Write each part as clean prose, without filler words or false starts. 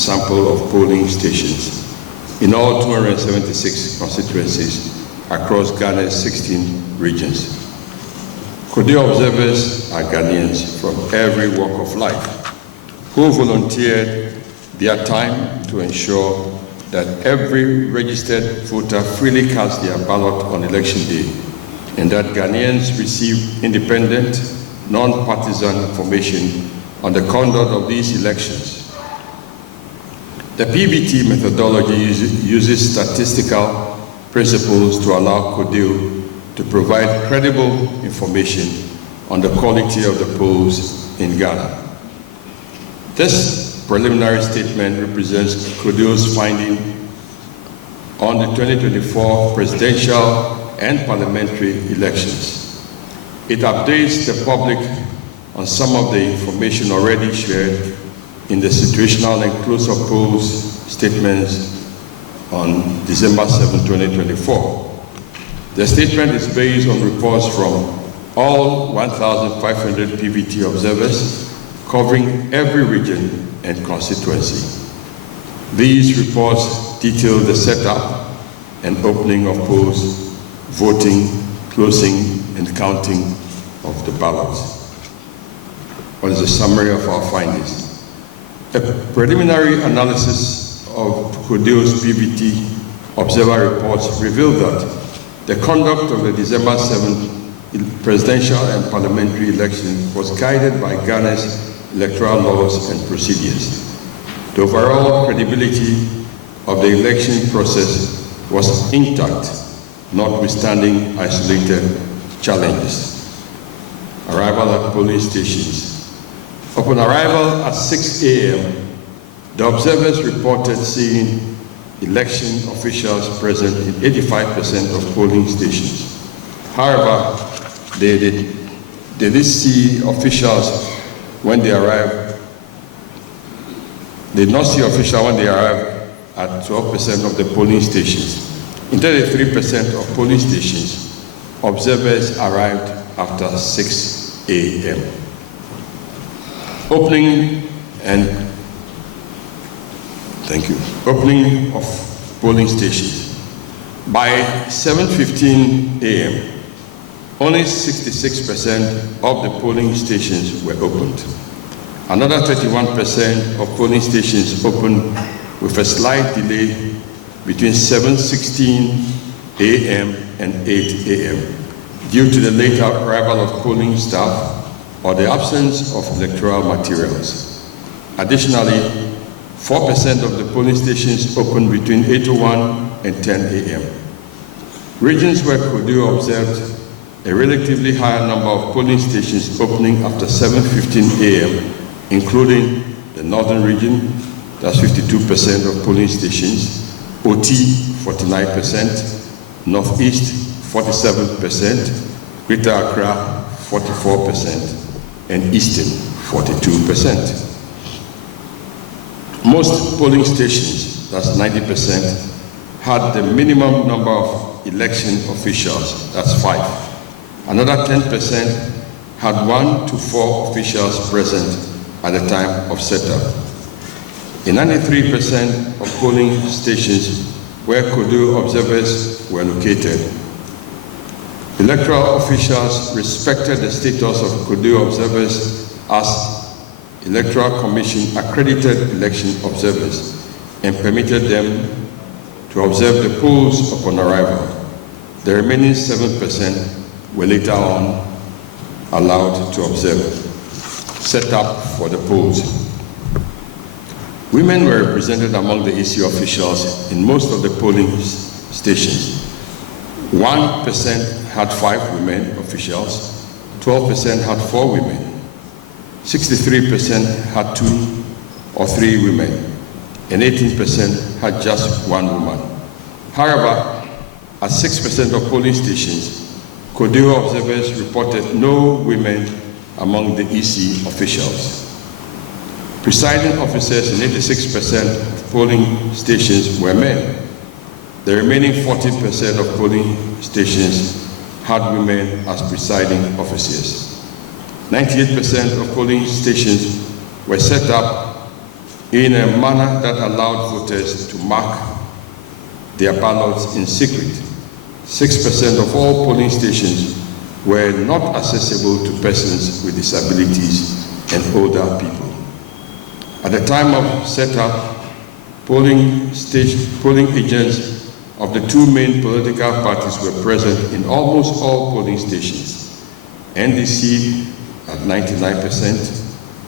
sample of polling stations in all 276 constituencies across Ghana's 16 regions. Codeo observers are Ghanaians from every walk of life who volunteered their time to ensure that every registered voter freely casts their ballot on election day, and that Ghanaians receive independent, non-partisan information on the conduct of these elections. The PVT methodology uses statistical principles to allow Codeo to provide credible information on the quality of the polls in Ghana. This preliminary statement represents Codeo's finding on the 2024 presidential and parliamentary elections. It updates the public on some of the information already shared in the situational and close-up polls statements on December 7, 2024. The statement is based on reports from all 1,500 PVT observers covering every region and constituency. These reports detail the setup and opening of polls, voting, closing, and counting of the ballots. What is a summary of our findings? A preliminary analysis of Codeo's PVT observer reports revealed that the conduct of the December 7th presidential and parliamentary election was guided by Ghana's electoral laws and procedures. The overall credibility of the election process was intact, notwithstanding isolated challenges. Arrival at polling stations. Upon arrival at 6 a.m., the observers reported seeing election officials present in 85% of polling stations. However, they did see officials when they arrived. They did not see officials when they arrived at 12% of the polling stations. In 33% of polling stations, observers arrived after 6 a.m. Opening of polling stations. By 7:15 a.m., only 66% of the polling stations were opened. Another 31% of polling stations opened with a slight delay between 7:16 a.m. and 8 a.m. due to the late arrival of polling staff or the absence of electoral materials. Additionally, 4% of the polling stations opened between 8:01 and 10 a.m. Regions where Codeo observed a relatively higher number of polling stations opening after 7:15 a.m., including the Northern region, that's 52% of polling stations, OT 49%, Northeast 47%, Greater Accra 44%, and Eastern 42%. Most polling stations, that's 90%, had the minimum number of election officials, that's 5. Another 10% had 1 to 4 officials present at the time of setup. In 93% of polling stations where Codeo observers were located, electoral officials respected the status of Codeo observers as Electoral Commission accredited election observers and permitted them to observe the polls upon arrival. The remaining 7% were later on allowed to observe. Set up for the polls. Women were represented among the EC officials in most of the polling stations. 1% had 5 women officials, 12% had 4 women, 63% had 2 or 3 women, and 18% had just 1 woman. However, at 6% of polling stations, Codeo observers reported no women among the EC officials. Presiding officers in 86% of polling stations were men. The remaining 14% of polling stations had women as presiding officers. 98% of polling stations were set up in a manner that allowed voters to mark their ballots in secret. 6% of all polling stations were not accessible to persons with disabilities and older people. At the time of setup, polling agents of the two main political parties were present in almost all polling stations, NDC at 99%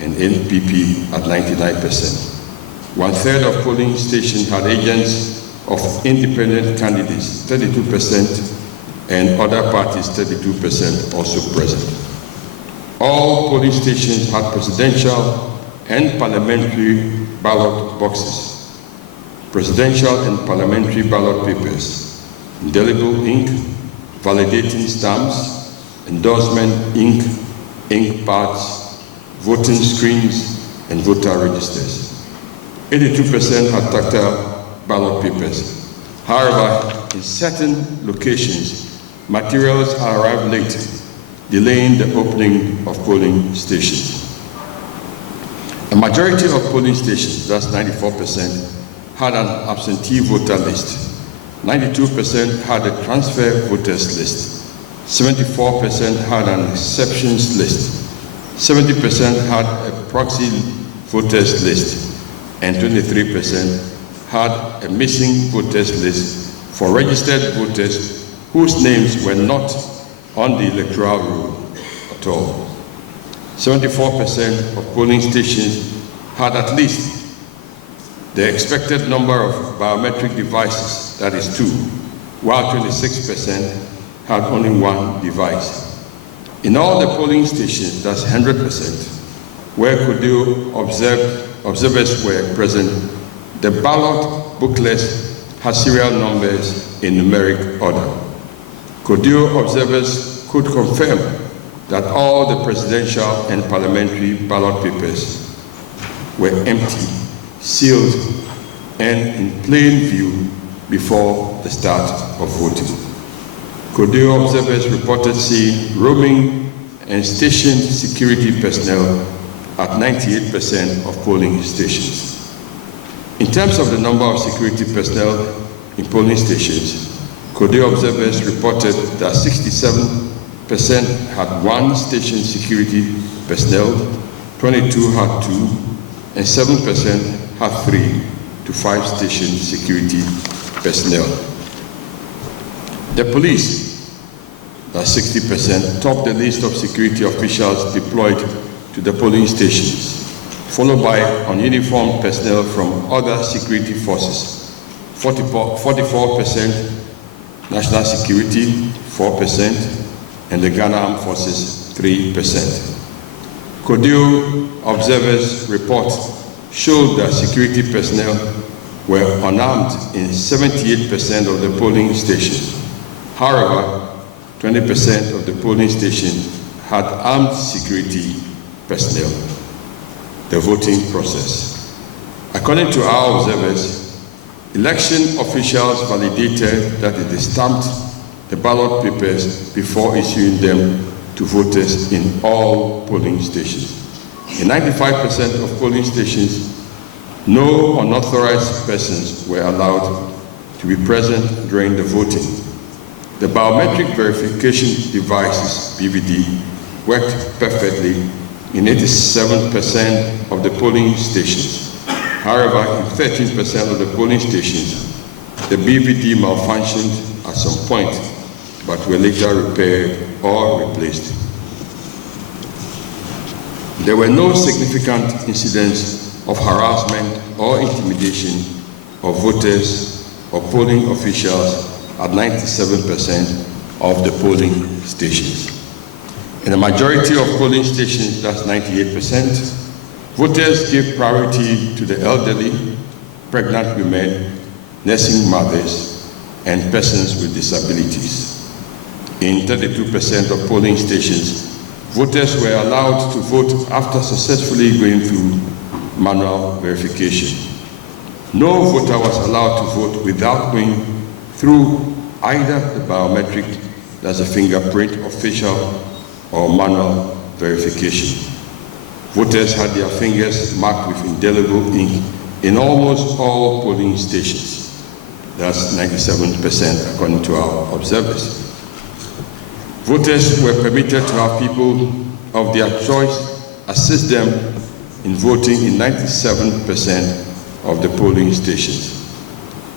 and NPP at 99%. One-third of polling stations had agents of independent candidates, 32%, and other parties, 32% also present. All polling stations had presidential and parliamentary ballot boxes, presidential and parliamentary ballot papers, indelible ink, validating stamps, endorsement ink, ink pads, voting screens, and voter registers. 82% had tactile ballot papers. However, in certain locations, materials arrived late, delaying the opening of polling stations. A majority of polling stations, that's 94%, had an absentee voter list. 92% had a transfer voters list. 74% had an exceptions list. 70% had a proxy voters list. And 23% had a missing voters list for registered voters whose names were not on the electoral roll at all. 74% of polling stations had at least the expected number of biometric devices, that is 2, while 26% had only 1 device. In all the polling stations, that's 100%, where Codeo observers were present, the ballot booklets had serial numbers in numeric order. Codeo observers could confirm that all the presidential and parliamentary ballot papers were empty, sealed, and in plain view before the start of voting. Codeo observers reported seeing roaming and stationed security personnel at 98% of polling stations. In terms of the number of security personnel in polling stations, Codeo observers reported that 67% had 1 station security personnel, 22 had 2, and 7% had 3 to 5 station security personnel. The police, that's 60%, topped the list of security officials deployed to the polling stations, followed by ununiformed personnel from other security forces, 44% National Security, 4%, and the Ghana Armed Forces, 3%. Codeo observers' report showed that security personnel were unarmed in 78% of the polling stations. However, 20% of the polling stations had armed security personnel. The voting process. According to our observers, election officials validated that they stamped the ballot papers before issuing them to voters in all polling stations. In 95% of polling stations, no unauthorized persons were allowed to be present during the voting. The biometric verification devices, BVD, worked perfectly in 87% of the polling stations. However, in 13% of the polling stations, the BVD malfunctioned at some point, but were later repaired or replaced. There were no significant incidents of harassment or intimidation of voters or polling officials at 97% of the polling stations. In a majority of polling stations, that's 98%, voters gave priority to the elderly, pregnant women, nursing mothers, and persons with disabilities. In 32% of polling stations, voters were allowed to vote after successfully going through manual verification. No voter was allowed to vote without going through either the biometric, that's a fingerprint or facial, or manual verification. Voters had their fingers marked with indelible ink in almost all polling stations. That's 97% according to our observers. Voters were permitted to have people of their choice assist them in voting in 97% of the polling stations.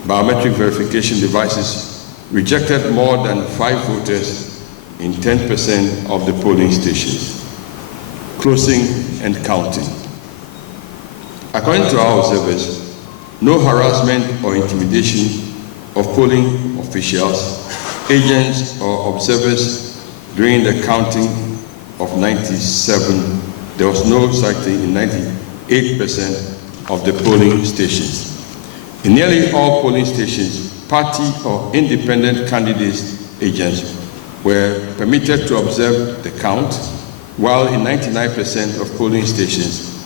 Biometric verification devices rejected more than 5 voters in 10% of the polling stations. Closing and counting. According to our observers, no harassment or intimidation of polling officials, agents, or observers during the counting of 97. There was no such thing in 98% of the polling stations. In nearly all polling stations, party or independent candidates, agents, were permitted to observe the count, while in 99% of polling stations,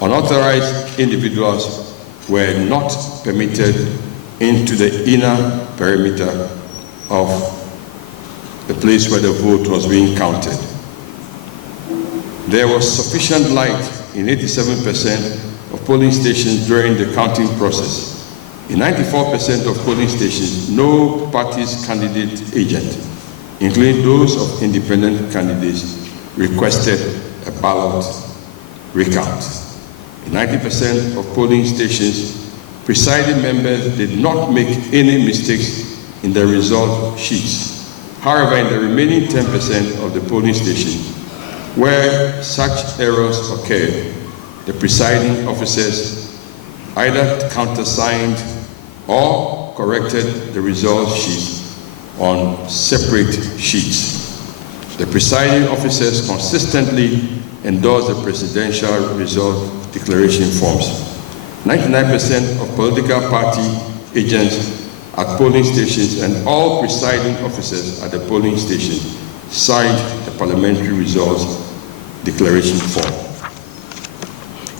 unauthorized individuals were not permitted into the inner perimeter of the place where the vote was being counted. There was sufficient light in 87% of polling stations during the counting process. In 94% of polling stations, no party's candidate agent, including those of independent candidates, requested a ballot recount. In 90% of polling stations, presiding members did not make any mistakes in the result sheets. However, in the remaining 10% of the polling stations, where such errors occurred, the presiding officers either countersigned or corrected the result sheets on separate sheets. The presiding officers consistently endorsed the presidential result declaration forms. 99% of political party agents at polling stations and all presiding officers at the polling station signed the parliamentary results declaration form.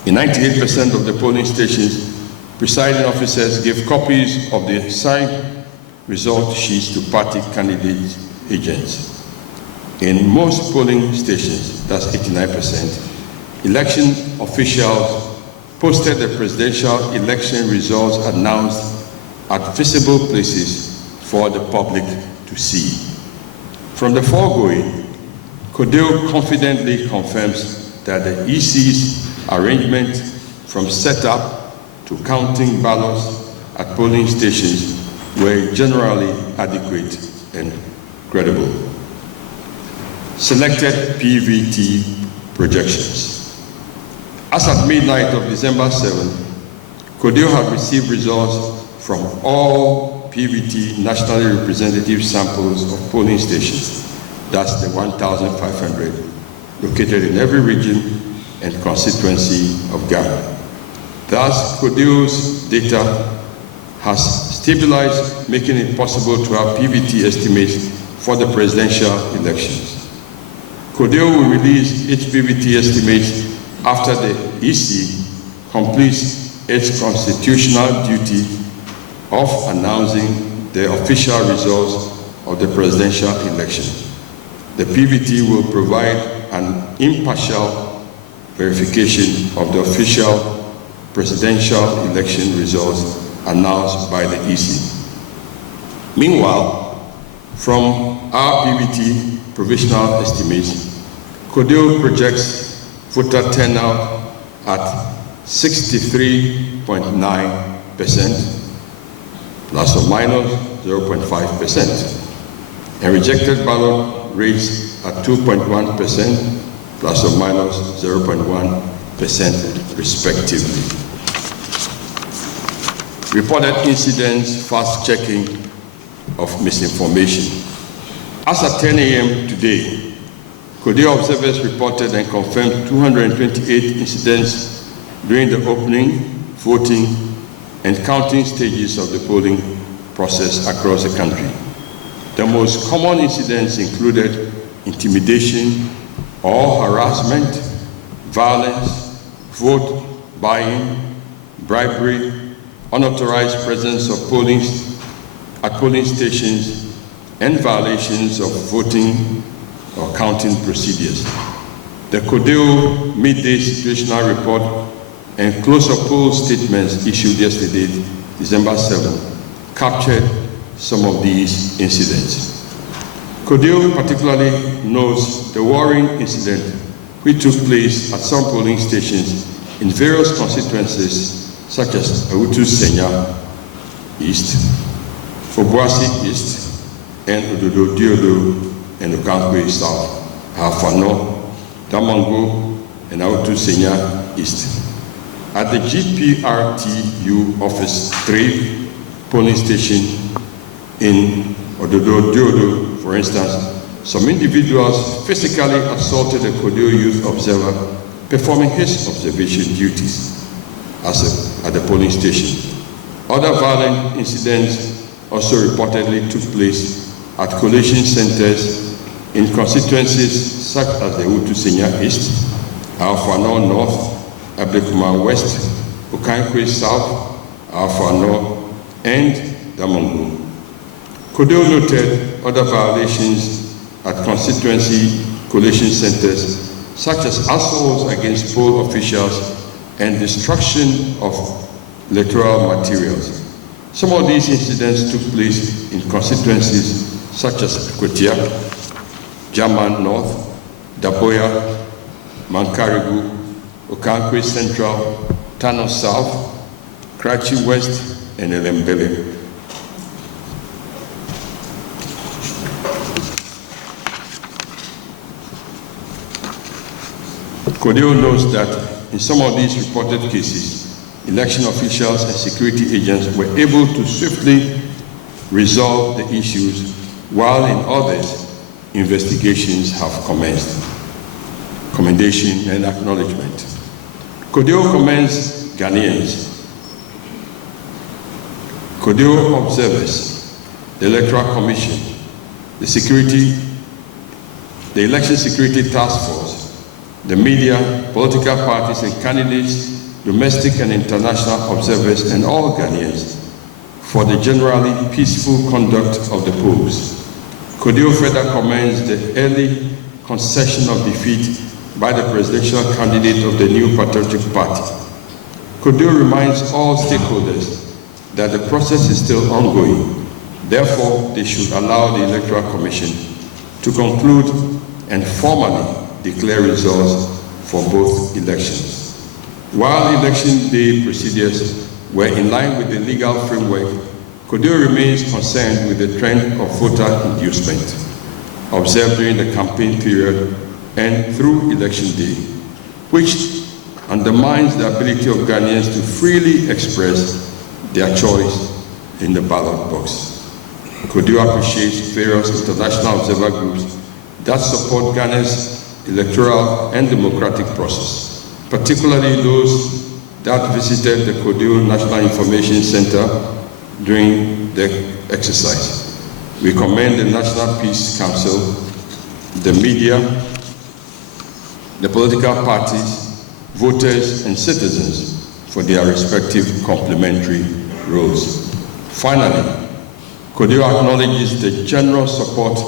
In 98% of the polling stations, presiding officers gave copies of the signed result sheets to party candidate agents. In most polling stations, that's 89%, election officials posted the presidential election results announced at visible places for the public to see. From the foregoing, Codeo confidently confirms that the EC's arrangement from setup to counting ballots at polling stations were generally adequate and credible. Selected PVT projections. As at midnight of December 7, Codeo had received results from all PVT nationally representative samples of polling stations. That's the 1,500 located in every region and constituency of Ghana. Thus, Codeo's data has stabilized, making it possible to have PVT estimates for the presidential elections. Codeo will release its PVT estimates after the EC completes its constitutional duty of announcing the official results of the presidential election. The PVT will provide an impartial verification of the official presidential election results announced by the EC. Meanwhile, from our PVT provisional estimates, Codeo projects voter turnout at 63.9%, plus or minus 0.5%, and rejected ballot rates at 2.1%, plus or minus 0.1%, respectively. Reported incidents, fast-checking of misinformation. As at 10 a.m. today, Codeo observers reported and confirmed 228 incidents during the opening, voting, and counting stages of the polling process across the country. The most common incidents included intimidation or harassment, violence, vote buying, bribery, unauthorized presence of at polling stations, and violations of voting or counting procedures. The Codeo midday situational report and close-up poll statements issued yesterday, December 7, captured some of these incidents. Codeo particularly notes the worrying incident which took place at some polling stations in various constituencies such as Awutu Senya East, Obuasi East, and Ododo Diodo and Okankwe South, Hafano, Damango, and Awutu Senya East. At the GPRTU Office 3 polling station in Ododo Diodo, for instance, some individuals physically assaulted a Codeo youth observer performing his observation duties at the polling station. Other violent incidents also reportedly took place at collation centers in constituencies such as the Awutu Senya East, Alfano North, Ablekuma West, Okankwe South, Alfano, and Damango. Codeo noted other violations at constituency collation centers, such as assaults against poll officials and destruction of electoral materials. Some of these incidents took place in constituencies such as Kotia, German North, Daboya, Mankarigu, Okankwe Central, Tano South, Karachi West, and Elembele. Codeo notes that in some of these reported cases, election officials and security agents were able to swiftly resolve the issues, while in others, investigations have commenced. Commendation and acknowledgement. Codeo commends Ghanaians, Codeo observers, the Electoral Commission, the Election Security Task Force, the media, political parties and candidates, domestic and international observers, and all Ghanaians for the generally peaceful conduct of the polls. Codeo further commends the early concession of defeat by the presidential candidate of the New Patriotic Party. Codeo reminds all stakeholders that the process is still ongoing. Therefore, they should allow the Electoral Commission to conclude and formally declare results for both elections. While election day procedures were in line with the legal framework, Codeo remains concerned with the trend of voter inducement observed during the campaign period and through election day, which undermines the ability of Ghanaians to freely express their choice in the ballot box. Codeo appreciates various international observer groups that support Ghana's electoral and democratic process, particularly those that visited the Codeo National Information Center during the exercise. We commend the National Peace Council, the media, the political parties, voters, and citizens for their respective complementary roles. Finally, Codeo acknowledges the general support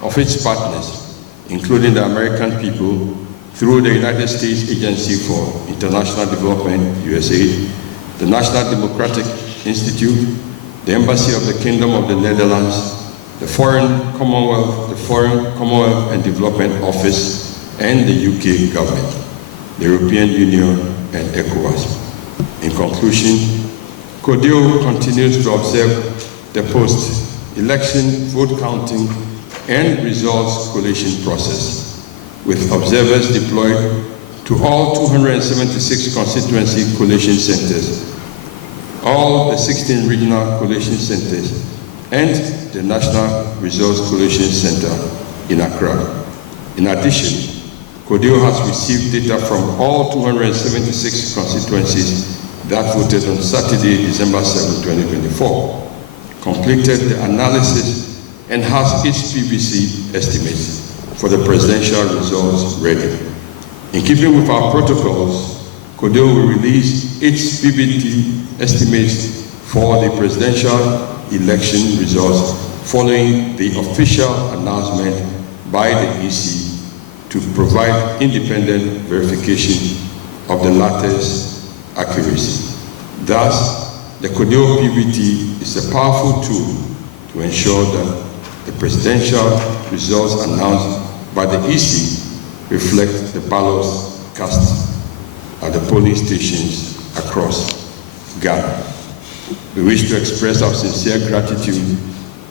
of its partners, including the American people, through the United States Agency for International Development, USAID, the National Democratic Institute, the Embassy of the Kingdom of the Netherlands, the Foreign Commonwealth and Development Office, and the UK government, the European Union, and ECOWAS. In conclusion, Codeo continues to observe the post-election vote counting and results collation process, with observers deployed to all 276 constituency collation centers, all the 16 regional collation centers, and the National Results Collation Center in Accra. In addition, Codeo has received data from all 276 constituencies that voted on Saturday, December 7, 2024, completed the analysis, and has its PVC estimates for the presidential results ready. In keeping with our protocols, Codeo will release its PVT estimates for the presidential election results following the official announcement by the EC to provide independent verification of the latter's accuracy. Thus, the Codeo PVT is a powerful tool to ensure that the presidential results announced by the EC reflect the ballots cast at the polling stations across Ghana. We wish to express our sincere gratitude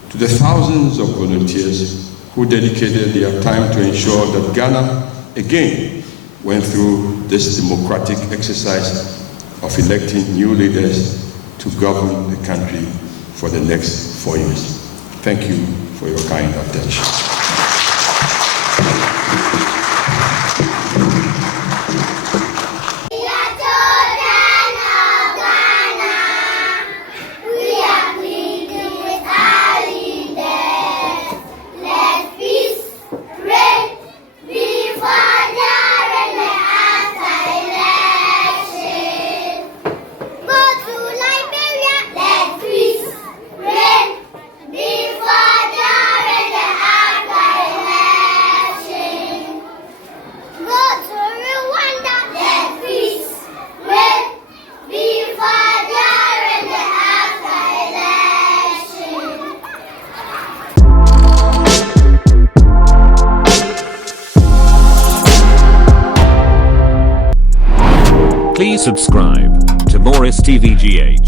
to the thousands of volunteers who dedicated their time to ensure that Ghana again went through this democratic exercise of electing new leaders to govern the country for the next 4 years. Thank you for your kind attention. Please subscribe to Morris TVGH.